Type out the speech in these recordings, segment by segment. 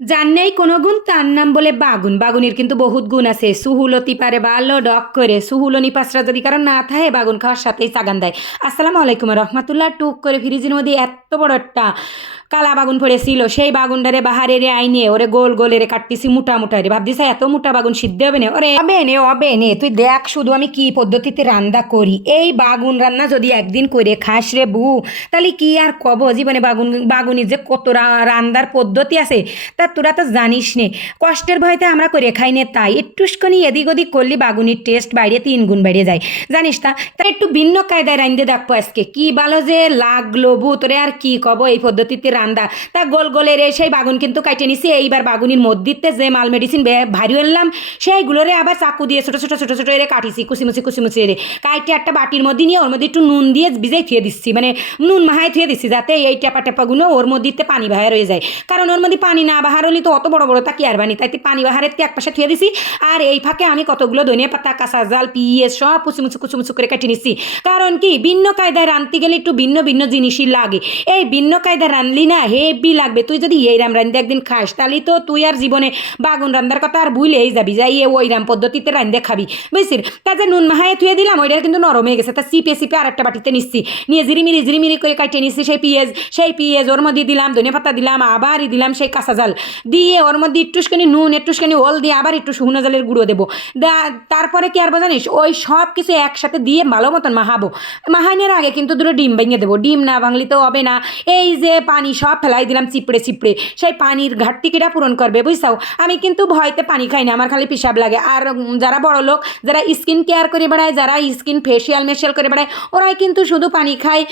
যার নেই কোনো গুণ তার নাম বলে বাগুন। বাগুনের কিন্তু বহুত গুণ আছে। সুহুলতি পারে বালো ডক করে। সুহুলনি পাশরা যদি কারণ না থাকে, বাগুন খাওয়ার সাথেই চাগান দেয়। আসসালামু আলাইকুম রহমতুল্লাহ। টুক করে ফ্রিজের মধ্যে এত বড় একটা কালা বাগুন পড়েছিল, সেই বাগুনটারে বাহারে রে আইনে ওরে গোল গোলে রে কাটতেছি মোটা মোটা রে ভাবছিস এত মোটা বাগুন সিদ্ধ হবে না? ওরে, হবে নে হবে নে। তুই দেখ শুধু আমি কি পদ্ধতিতে রান্না করি। এই বাগুন রান্না যদি একদিন করে খাস রে বু তাহলে কি আর কব জীবনে বাগুন বাগুনি যে কত রান্নার পদ্ধতি আছে, তা তোরা তো জানিস নে। কষ্টের ভয়তে আমরা করে খাই নে, তাই একটুখানি এদিক ওদিক করলি বাগুনির টেস্ট বাইরে তিন গুণ বেড়ে যায়। জানিস তা? তা একটু ভিন্ন কায়দায় রান্ধতে দেখব আজকে। কি ভালো যে লাগল বু তোরে আর কি কব এই পদ্ধতিতে রান্দা। তা গোল গোলে রে, সেই বাগুন কিন্তু কাটে নিছি। এইবার বাগুনির মধ্যিতে যে মাল মেডিসিন ভারী আনলাম, সেইগুলোরে আবার চাকু দিয়ে ছোটো ছোটো ছোটো ছোটো এরে কাটিছি কুচিমুচি কুচিমুচি এরে কাইটে একটা বাটির মধ্যে নিয়ে ওর মধ্যে একটু নুন দিয়ে ভিজাই থুয়ে দিচ্ছি। মানে নুন মাহায় থুয়ে দিচ্ছি যাতে এই টেপা টেপাগুলো ওর মধ্যে পানি বাহার হয়ে যায়। কারণ ওর মধ্যে পানি না বাহার হলে তো অত বড় বড় তা কি আর বানি? তাই পানি বাহারের এক পাশে থুয়ে দিছি। আর এই ফাঁকে আমি কতগুলো ধনিয়া পাতা, কাঁচা জাল, পিঁয়াজ সব কুচিমুচি কুচিমুচি করে কেটে নিচ্ছি কারণ কি, ভিন্ন কায়দায় রাঁধতে গেলে একটু ভিন্ন ভিন্ন জিনিসই লাগে। এই ভিন্ন কায়দায় রাঁধলি না হেভি লাগবে। তুই যদি এই রাম রান্ধতে একদিন খাস, তাহলে তো তুই আর জীবনে বাগুন রান্নার কথা আর ভুলেই যাবি। যাই ওই রাম পদ্ধতিতে রান্ধতে খাবি। বুঝছিস? তা যে নুন মাহায় থুয়ে দিলাম ওইটা কিন্তু নরম হয়ে গেছে। তা চিপে চিপে আর একটা বাটিতে নিচ্ছি। নিয়ে জিরিমিরি জিরিমিরি করে কাটিয়ে নিচ্ছি সেই পিঁয়াজ। সেই পিঁয়াজ ওর মধ্যে দিলাম, ধনে পাতা দিলাম, আবারই দিলাম সেই কাঁচা জাল। দিয়ে ওর মধ্যে একটুখানি নুন, একটুখানি ওল দিয়ে আবার একটু শুকনো জালের গুঁড়ো দেবো। তারপরে কি আর জানিস? ওই সব কিছু একসাথে দিয়ে ভালো মতন মাহাবো মাহানোর আগে কিন্তু দুটো ডিম ভেঙে দেবো। ডিম না ভাঙলি তো হবে না। এই যে পানি সব ফেলাই দিলাম চিপড়ে চিপড়ে। সেই পানির ঘাটতি কিটা পূরণ করবে, বুঝছাও? আমি কিন্তু ভয়তে পানি খাই না, আমার খালি পিসাব লাগে। আর যারা বড় লোক, যারা স্কিন কেয়ার করে বেড়ায়, যারা স্কিন ফেসিয়াল মেশিয়াল করে বেড়ায়, ওরাই কিন্তু শুধু পানি খায়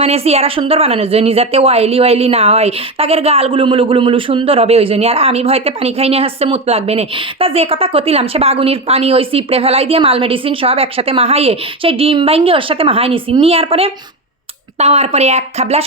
মানে চেয়ারা সুন্দর বানানোর জন্য, যাতে অয়েলি অয়েলি না হয়। তাদের গাল গুলুমুলু গুলুমুলু সুন্দর হবে ওই জন্য। আর আমি ভয়তে পানি খাই না হচ্ছে মুত লাগবে না। তা যে কথা কতিলাম, সে বাগুনির পানি ওই চিপড়ে ফেলাই দিয়ে মাল মেডিসিন সব একসাথে মাহাইয়ে সেই ডিম ভাঙ্গে ওর সাথে মাহাই নিছি। নেওয়ার পরে তাওয়ার পরে এক খাবলা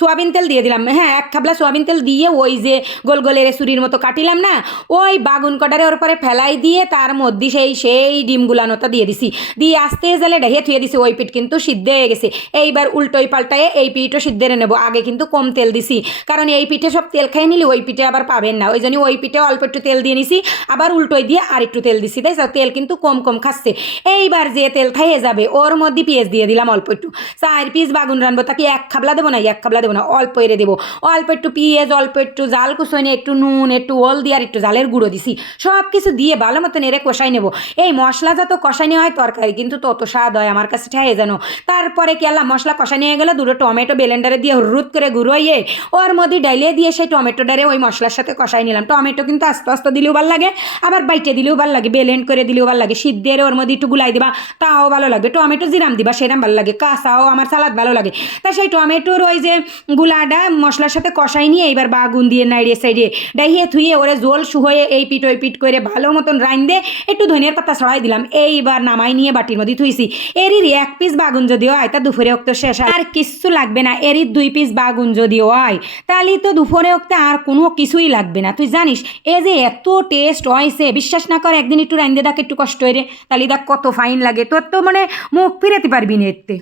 সোয়াবিন তেল দিয়ে দিলাম। হ্যাঁ এক খাবলা সোয়াবিন তেল দিয়ে ওই যে গোল গোলের সুরির মতো কাটিলাম না, ওই বাগুন কটারে ওর পরে ফেলাই দিয়ে তার মধ্যে সেই সেই ডিম গুলানোটা দিয়ে দিছি। দিয়ে আস্তে জালে ঢেকে থুয়ে দিছি, ওই পিঠ কিন্তু সিদ্ধ হয়ে গেছে। এইবার উল্টোই পাল্টায়ে এই পিঠও সিদ্ধ রে নেব। আগে কিন্তু কম তেল দিছি, কারণ এই পিঠে সব তেল খাই নিলে ওই পিঠে আবার পাবেন না। ওই জন্য ওই পিঠে অল্প একটু তেল দিয়ে নিছি, আবার উল্টোই দিয়ে আর একটু তেল দিছি। তাই তেল কিন্তু কম কম খাচ্ছে। এইবার যে তেল খাইয়ে যাবে, ওর মধ্যে পেঁয়াজ দিয়ে দিলাম অল্প একটু। চার পিস বাগুন রানবো তাকে এক খাবলা দেবো না, এক খাবলা দেবো না, অল্প এরে দেবো। অল্প একটু পেঁয়াজ, অল্প একটু জাল কুসনে, একটু নুন, একটু ওল দিয়ে আর একটু জালের গুঁড়ো দিছি। সব কিছু দিয়ে ভালো মতন এরে কষাই নেব। এই মশলা যত কষাই নেওয়া হয় তরকারি কিন্তু তত স্বাদ হয় আমার কাছে ঠাই জানো। তারপরে কি আল্লাহ, মশলা কষাই নিয়ে গেলো, দুটো টমেটো বেলেন্ডারে দিয়ে হরুদ করে গুঁড়োইয়ে, ওর মধ্যে ডাইলিয়ে দিয়ে সেই টমেটোটারে ওই মশলার সাথে কষাই নিলাম। টমেটো কিন্তু আস্তে আস্তে দিলেও ভালো লাগে, আবার বাইটে দিলেও ভালো লাগে বেলেন্ড করে দিলেও ভালো লাগে। সিদ্ধের ওর মধ্যে একটু গুলাই দিবা, তাও ভালো লাগে। টমেটো জিরাম দিবা, সেরাম ভালো লাগে। কাঁচাও আমার সালাদ ভালো লাগে। তা সেই টমেটোর ওই যে গুলাডা মশলার সাথে কষাই নিয়ে এবার বাগুন দিয়ে নাইড়িয়ে সাইডে ডাইয়ে থুয়ে ওরে জোল শুহয়ে এই পিঠ ওই পিট করে ভালো মতন রাইন দে, একটু ধনিয়ার পাতা ছড়াই দিলাম। এইবার নামাই নিয়ে বাটির মধ্যে থুইছি। এরই এক পিস বাগুন যদিও হয় তা দুপুরে অক্ত শেষ হয়। আর কিচ্ছু লাগবে না, এরই দুই পিস বাগুন যদিও হয় তাহলে তো দুপুরে অক্তে আর কোনো কিছুই লাগবে না। তুই জানিস, এ যে এত টেস্ট হয়েছে বিশ্বাস না কর একদিন একটু রাইন্দে দেখ একটু কষ্ট হয়ে রে তাহলে দেখ কত ফাইন লাগে। তোর তো মানে মুখ ফিরাতে পারবি না এতে।